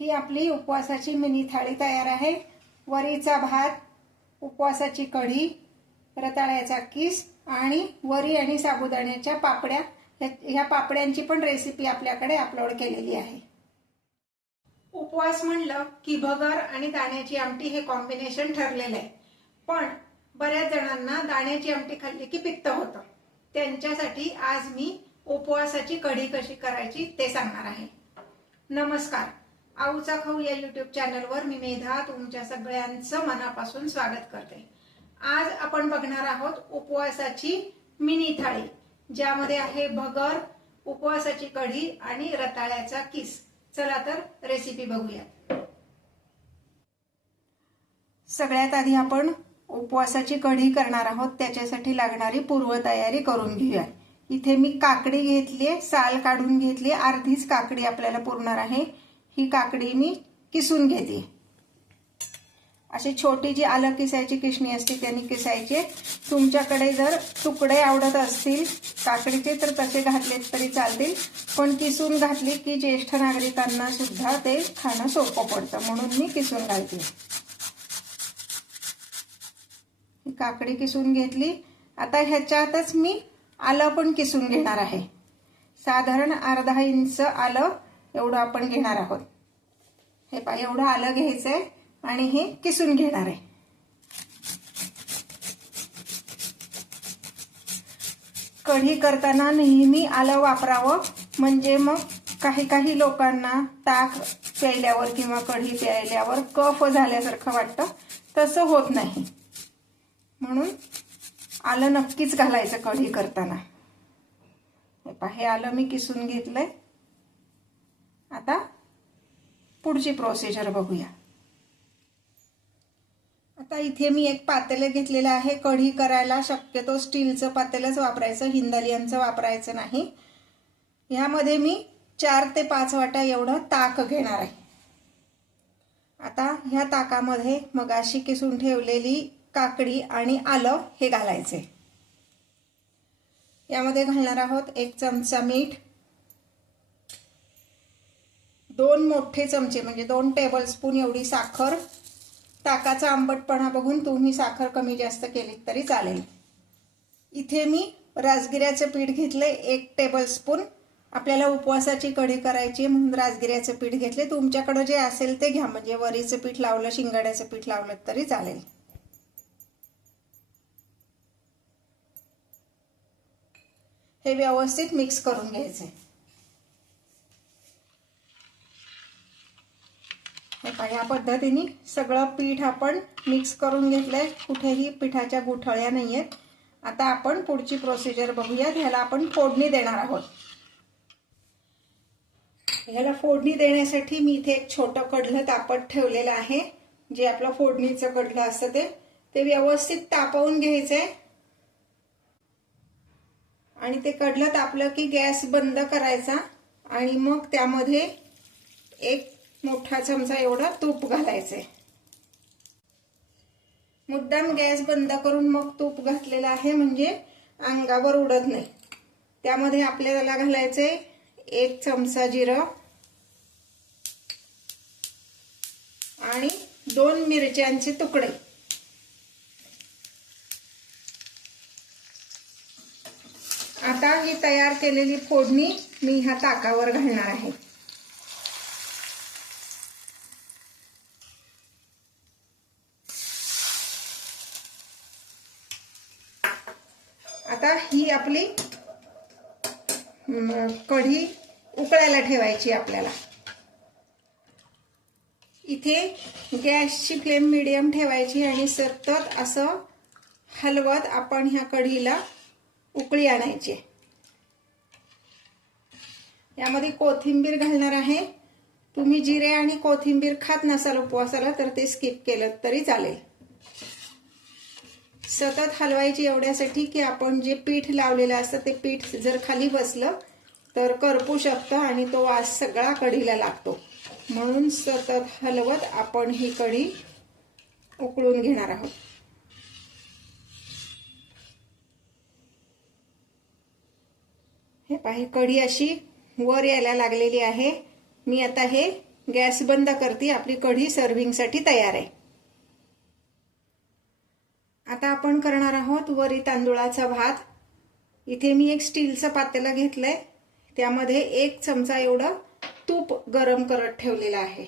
ही आपली उपवासाची मिनी थाळी तयार आहे। वरीचा भात, उपवासाची कढी, रताळ्याचा किस आणि वरी आणि साबुदाण्याच्या पापड्या, ह्या पापड्यांची पण रेसिपी आपल्याकडे अपलोड केलेली आहे। उपवास म्हणलं की भगर आणि दाण्याची आमटी हे कॉम्बिनेशन ठरलेलं आहे, पण बऱ्याच जणांना दाण्याची आमटी खाल्ली की पित्त होतं। त्यांच्यासाठी आज मी उपवासाची कढी कशी करायची ते सांगणार आहे। नमस्कार, आऊचा खाऊ या यूट्यूब चॅनलवर मी मेधा तुमच्या सगळ्यांचं मनापासून स्वागत करते। आज आपण बघणार आहोत उपवासाची मिनी थाळी, ज्यामध्ये आहे भगर, उपवासाची कढी आणि रताळ्याचा किस। चला तर रेसिपी बघूया। सगळ्यात आधी आपण उपवासाची कढी करणार आहोत, त्याच्यासाठी लागणारी पूर्वतयारी करून घेऊया। इथे मी काकडी घेतली, साल काढून घेतली, अर्धीच काकडी आपल्याला पुरणार आहे। ही काकडी मी किसून घेते। अशी छोटी जी आलं किसायची किसणी असते त्याने किसायचे। तुमच्याकडे जर तुकडे आवडत असतील काकडीचे तर तसे घातलेत तरी चालतील, पण किसून घातली की ज्येष्ठ नागरिकांना सुद्धा ते खाणं सोपं पडतं, म्हणून मी किसून घालते। ही काकडी किसून घेतली। आता ह्याच्यातच मी आलं पण किसून घेणार आहे। साधारण अर्धा इंच आलं एवढं आपण घेणार आहोत। हे पहा, एवढं आलं घ्यायचंय आणि हे किसून घेणार आहे। कढी करताना नेहमी आलं वापरावं, म्हणजे मग काही लोकांना ताक प्यायल्यावर किंवा कढी प्यायल्यावर कफ झाल्यासारखं वाटतं, तसं होत नाही। म्हणून आलं नक्कीच घालायचं कढी करताना। हे आलं मी किसून घेतलंय। आता पुढची प्रोसिजर बघूया। आता इथे मी एक पातेलं घेतलेलं आहे। कढी करायला शक्यतो स्टीलचं पातेलच वापरायचं, हिंदलियनचं वापरायचं नाही। यामध्ये मी 4 ते 5 वाट्या एवढं ताक घेणार आहे। आता ह्या ताकामध्ये मगाशी किसून ठेवलेली काकडी आणि आलं हे घालायचे। यामध्ये घालणार आहोत 1 चमचा मीठ, 2 मोठे चमचे म्हणजे 2 टेबलस्पून एवढी साखर। ताकाचा आंबटपणा बघून तुम्ही साखर कमी जास्त केली तरी चालेल। इथे मी राजगिऱ्याचं पीठ घेतलंय 1 टेबलस्पून। आपल्याला उपवासाची कढी करायची म्हणून राजगिऱ्याचं पीठ घेतले। तुमच्याकडे जे असेल ते घ्या, म्हणजे वरीचं पीठ लावलं, शिंगाड्याचं पीठ लावलं तरी चालेल। हे व्यवस्थित मिक्स करून घ्यायचे। या पद्धतीने सगळं पीठ आपण मिक्स करून घेतलंय, कुठेही पिठाच्या गुठळ्या नाहीयेत। आता आपण पुढची प्रोसिजर बघूया। ह्याला आपण फोडणी देणार आहोत। ह्याला फोडणी देण्यासाठी मी इथे एक छोटं कढलं तापत ठेवलेलं आहे, जे आपलं फोडणीचं कढलं असतं ते व्यवस्थित तापवून घ्यायचंय। आणि ते कढलं तापलं की गॅस बंद करायचा आणि मग त्यामध्ये 1 मोठा चमचा एवढा तूप घालायचे। मुद्दाम गॅस बंद करून मग तूप घातलेलं आहे, म्हणजे अंगावर उडत नाही। त्यामध्ये आपल्याला घालायचे 1 चमचा जिरं आणि 2 मिरच्यांचे तुकडे। आता ही तयार केलेली फोडणी मी ह्या ताकावर घालणार आहे। आता ही आपली कढी उकळायला ठेवायची आपल्याला। इथे गॅसची फ्लेम मीडियम ठेवायची आणि सतत असं हलवत आपण ह्या कढीला उकळी आणायची। यामध्ये कोथिंबीर घालणार आहे। तुम्ही जिरे आणि कोथिंबीर खात नसाल उपवासाला तर ते स्किप केलं तरी चालेल। सतत हलवायची एवढ्यासाठी की आपण जे पीठ लावलेलं असतं ते पीठ जर खाली बसलं तर करपू शकतं आणि तो वास सगळा कढीला लागतो। म्हणून सतत हलवत आपण ही कढी उकळून घेणार आहोत। हे पहा, कढी अशी वर यायला लागलेली आहे। मी आता हे गॅस बंद करते. आपली कढी सर्व्हिंगसाठी तयार आहे. आता आपण करणार आहोत वरी तांदूळाचा भात. इथे मी एक स्टीलचं पातेलं घेतलंय. त्यामध्ये 1 चमचा एवढं तूप गरम करत ठेवलेलं आहे.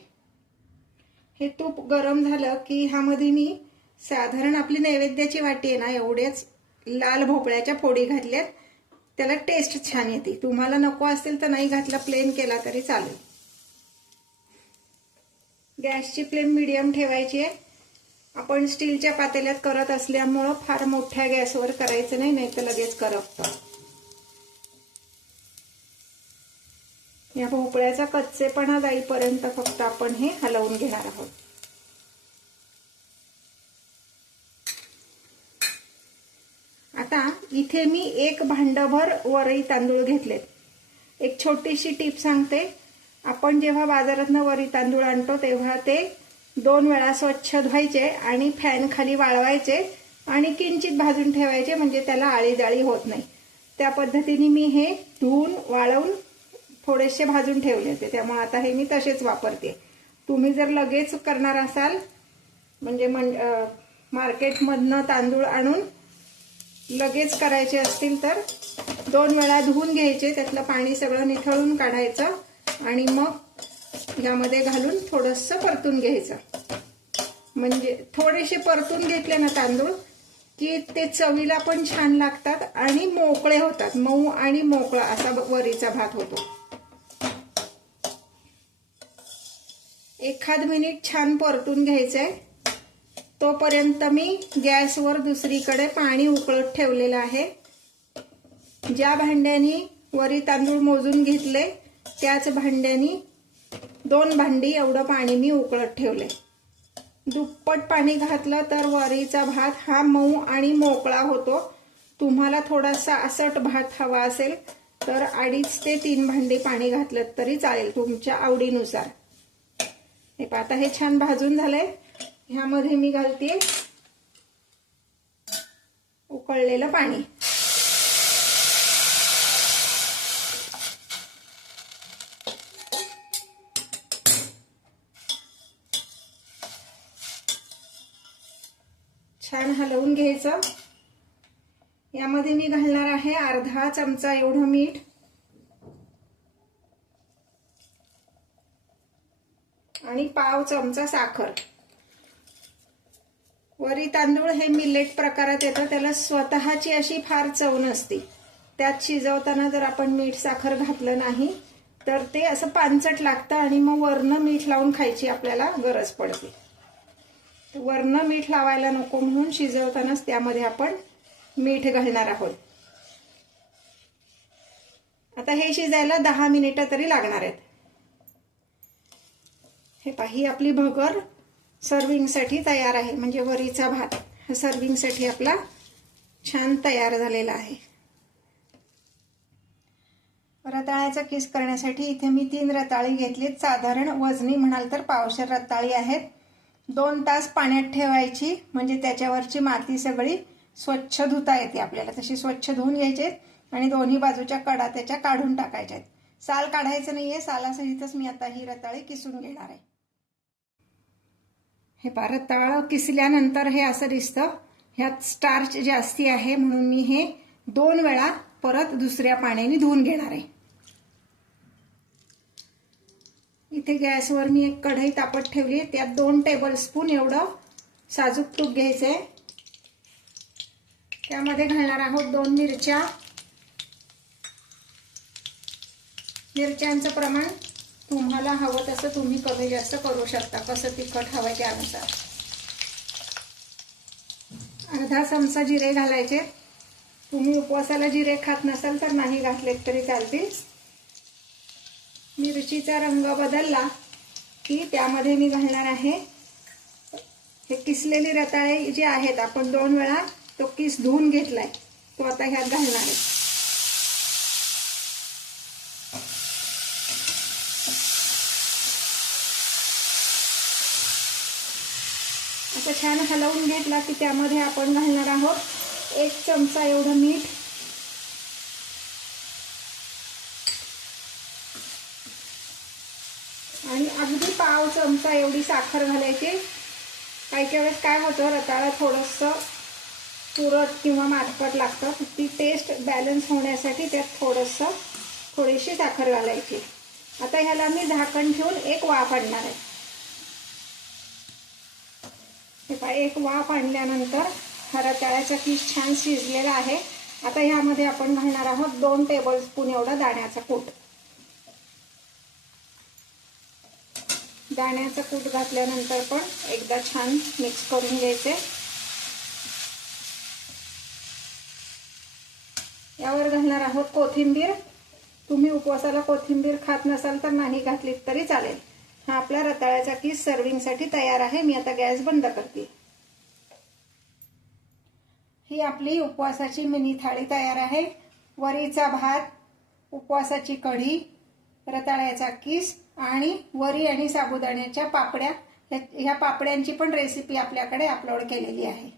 हे तूप गरम झालं की ह्यामध्ये मी साधारण आपली नैवेद्याची वाटी आहे ना एवढ्याच लाल भोपळ्याच्या फोडी घातल्यात. त्याला टेस्ट छान येते. तुम्हाला नको असेल तर नाही घातला, प्लेन केला तरी चालेल. गॅसची फ्लेम मीडियम ठेवायची आहे. आपण स्टीलच्या पातेल्यात करत असल्यामुळं फार मोठ्या गॅसवर करायचं नाही, नाहीतर लगेच करपतं. या भोपळ्याचा कच्चेपणा जाईपर्यंत फक्त आपण हे हलवून घेणार आहोत. आता इथे मी 1 भांडभर वरी तांदूळ घेतलेत. एक छोटीशी टीप सांगते. आपण जेव्हा बाजारातनं वरी तांदूळ आणतो तेव्हा ते 2 वेळा स्वच्छ धुवायचे आणि फॅन खाली वाळवायचे आणि किंचित भाजून ठेवायचे, म्हणजे त्याला आळीजाळी होत नाही. त्या पद्धतीने मी हे धुवून वाळवून थोडेसे भाजून ठेवले होते. त्यामुळे आता हे मी तसेच वापरते. तुम्ही जर लगेच करणार असाल, म्हणजे मार्केटमधनं तांदूळ आणून लगेच करायचे असतील तर 2 वेळा धुवून घ्यायचे, त्यातलं पाणी सगळं निथळून काढायचं आणि मग यामध्ये घालून थोडंसं परतून घ्यायचं. म्हणजे थोडेसे परतून घेतले ना तांदूळ की ते चवीला पण छान लागतात आणि मोकळे होतात. मऊ आणि मोकळा असा वरीचा भात होतो. 1 मिनिट छान परतून घ्यायचंय. तोपर्यंत मी गॅसवर दुसरीकडे पाणी उकळत ठेवलेलं आहे. ज्या भांड्यानी वरी तांदूळ मोजून घेतले त्याच भांड्यानी 2 भांडी एवढं पाणी मी उकळत ठेवले. दुप्पट पाणी घातलं तर वरीचा भात हा मऊ आणि मोकळा होतो. तुम्हाला थोडासा असट भात हवा असेल तर 2.5 ते 3 भांडी पाणी घातलं तरी चालेल, तुमच्या आवडीनुसार. हे आता हे छान भाजून झालंय. ह्यामध्ये मी घालते उकळलेलं पाणी. छान हलवून घ्यायचं. यामध्ये मी घालणार आहे अर्धा चमचा एवढं मीठ आणि पाव चमचा साखर. वरी तांदूळ हे मिलेट प्रकारात येतं. त्याला स्वतःची अशी फार चव नसते. त्यात शिजवताना जर आपण मीठ साखर घातलं नाही तर ते असं पांचट लागतं आणि मग वरनं मीठ लावून खायची आपल्याला गरज पडते. वरनं मीठ लावायला नको म्हणून शिजवतानाच त्यामध्ये आपण मीठ घालणार आहोत. आता हे शिजायला 10 मिनिटं तरी लागणार आहेत. हे पाही आपली भगर सर्विंगसाठी तयार आहे. म्हणजे वरीचा भात सर्विंगसाठी आपला छान तयार झालेला आहे. रताळ्याचा किस करण्यासाठी इथे मी 3 रताळी घेतलीत. साधारण वजनी म्हणाल तर पावशेर रताळी आहेत. 2 तास पाण्यात ठेवायची, म्हणजे त्याच्यावरची माती सगळी स्वच्छ धुता येते आपल्याला. तशी स्वच्छ धुवून घ्यायचे आणि दोन्ही बाजूच्या कडा त्याच्या काढून टाकायच्या. साल काढायचं नाहीये. सालासहितच मी आता ही रताळी किसून घेणार आहे. हे रताळ किसल्यानंतर हे असं दिसतं. ह्यात स्टार्च जास्ती आहे म्हणून मी हे 2 वेळा परत दुसऱ्या पाण्याने धुवून घेणार आहे. इथे गॅसवर मी एक कढई तापत ठेवली. त्यात 2 टेबलस्पून एवढं साजूक तूप घ्यायचंय. त्यामध्ये घालणार आहोत 2 मिरच्या. मिरच्यांचं प्रमाण तुम्हाला हवं तसं तुम्ही कमी जास्त करू शकता, कसं तिखट हवं त्यानुसार. अर्धा चमचा जिरे घालायचे. तुम्ही उपवासाला जिरे खात नसाल तर नाही घातलेत तरी चालतील. मिरचीचा रंग बदलला की त्यामध्ये मी घालणार आहे हे किसलेली रताळे जे आहेत. आपण 2 वेळा तो किस धुवून घेतलाय, तो आता ह्यात घालणार आहे. आता छान हलवून घेतला की त्यामध्ये आपण घालणार आहोत 1 चमचा एवढं मीठ आणि अगदी पाव चमचा एवढी साखर घालायची। काही काही वेळेस काय होतं, रताळा थोडंसं तुरट किंवा मारपट लागतं, ती टेस्ट बॅलन्स होण्यासाठी त्यात थोडीशी साखर घालायची। आता ह्याला मी झाकण ठेवून एक वाफ आणणार आहे। हे पहा, एक वाफ आणल्यानंतर हा रताळ्याचा किस छान शिजलेला आहे। आता ह्यामध्ये आपण घालणार आहोत 2 टेबलस्पून एवढा दाण्याचा कूट। दाण्याचा कूट घातल्यानंतर पण एकदा छान मिक्स करून घ्यायचे। यावर घालणार आहोत कोथिंबीर। तुम्ही उपवासाला कोथिंबीर खात नसाल तर नाही घातली तरी चालेल। हा आपला रताळ्याचा किस सर्विंगसाठी तयार आहे। मी आता गॅस बंद करते। ही आपली उपवासाची मिनी थाळी तयार आहे। वरीचा भात, उपवासाची कढी, रताळ्याचा किस आणि वरी आणि साबुदाण्याच्या पापड्या, ह्या पापड्यांची पण रेसिपी आपल्याकडे अपलोड केलेली आहे।